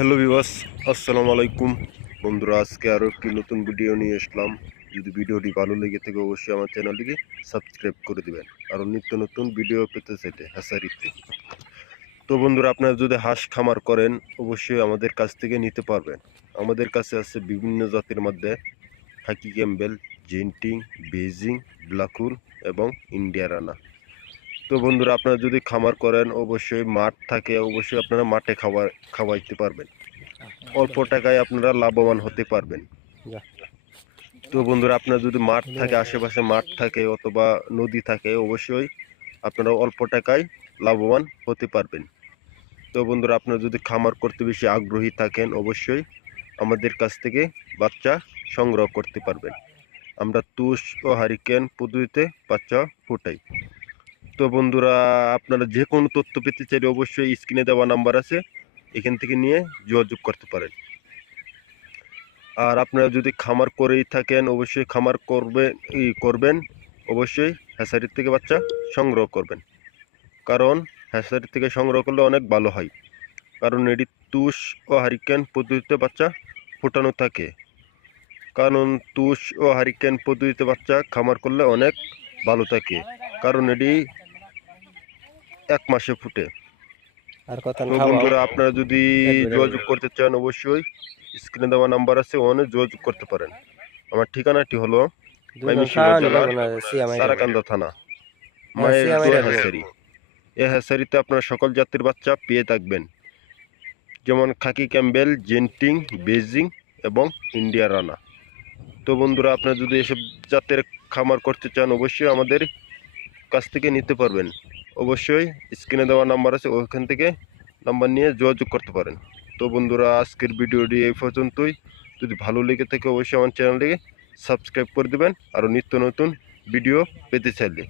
Hello বিবাস আসসালামু আলাইকুম। বন্ধুরা, আজকে আরও একটি নতুন ভিডিও নিয়ে আসলাম। যদি ভিডিওটি ভালো লেগে থাকে, অবশ্যই আমার চ্যানেলটিকে সাবস্ক্রাইব করে দিবেন। আরও নিত্য নতুন ভিডিও পেতে চাইতে হ্যাসারিতে তো বন্ধুরা, আপনারা যদি হাঁস খামার করেন, অবশ্যই আমাদের কাছ থেকে নিতে পারবেন। আমাদের কাছে আছে বিভিন্ন জাতির মধ্যে হাকি ক্যাম্বেল, জেন্টিং, বেজিং, ব্লাকুল এবং ইন্ডিয়া রানা। তো বন্ধুরা আপনারা যদি খামার করেন অবশ্যই মাঠ থাকে অবশ্যই আপনারা মাঠে খাবার খাওয়াইতে পারবেন। অল্প টাকায় আপনারা লাভবান হতে পারবেন। তো বন্ধুরা আপনার যদি মাঠ থাকে আশেপাশে মাঠ থাকে অথবা নদী থাকে অবশ্যই আপনারা অল্প টাকায় লাভবান হতে পারবেন। তো বন্ধুরা আপনারা যদি খামার করতে বেশি আগ্রহী থাকেন অবশ্যই আমাদের কাছ থেকে বাচ্চা সংগ্রহ করতে পারবেন। আমরা তুষ ও হারিকেন পদ্ধতিতে বাচ্চা ফুটাই। তো বন্ধুরা, আপনারা যে কোনো তথ্য পেতে চাইলে অবশ্যই স্ক্রিনে দেওয়া নাম্বার আছে, এখান থেকে নিয়ে যোগাযোগ করতে পারেন। আর আপনারা যদি খামার করেই থাকেন, অবশ্যই খামার করবে করবেন, অবশ্যই হ্যাসারির থেকে বাচ্চা সংগ্রহ করবেন। কারণ হ্যাসারির থেকে সংগ্রহ করলে অনেক ভালো হয়। কারণ এটি তুষ ও হারিকেন পদ্ধতিতে বাচ্চা ফোটানো থাকে। কারণ তুষ ও হারিকেন পদ্ধতিতে বাচ্চা খামার করলে অনেক ভালো থাকে। কারণ এটি এক মাসে ফুটে। আর কথা বন্ধুরা আপনারা যদি যোগাযোগ করতে চান অবশ্যই স্ক্রিনে দেওয়া নাম্বার আছে ওখানে যোগাযোগ করতে পারেন। আমার ঠিকানাটি হলো ময়মনসিংহ সারাকান্দা থানা মায়ের সিয়ামাই দোয়া রাখবে। হ্যাসারি আপনারা সকল জাতির বাচ্চা পেয়ে থাকবেন। যেমন খাকি ক্যাম্বেল জেন্টিং বেজিং এবং ইন্ডিয়া রানা। তো বন্ধুরা আপনারা যদি এসব জাতের খামার করতে চান অবশ্যই আমাদের কাছ থেকে নিতে পারবেন। অবশ্যই স্ক্রিনে দেওয়া নাম্বার আছে ওইখান থেকে নাম্বার নিয়ে যোগাযোগ করতে পারেন। তো বন্ধুরা, আজকের ভিডিওটি এই পর্যন্তই। যদি ভালো লেগে থাকে, অবশ্যই আমার চ্যানেলটিকে সাবস্ক্রাইব করে দেবেন। আরও নিত্য নতুন ভিডিও পেতে চাইলে।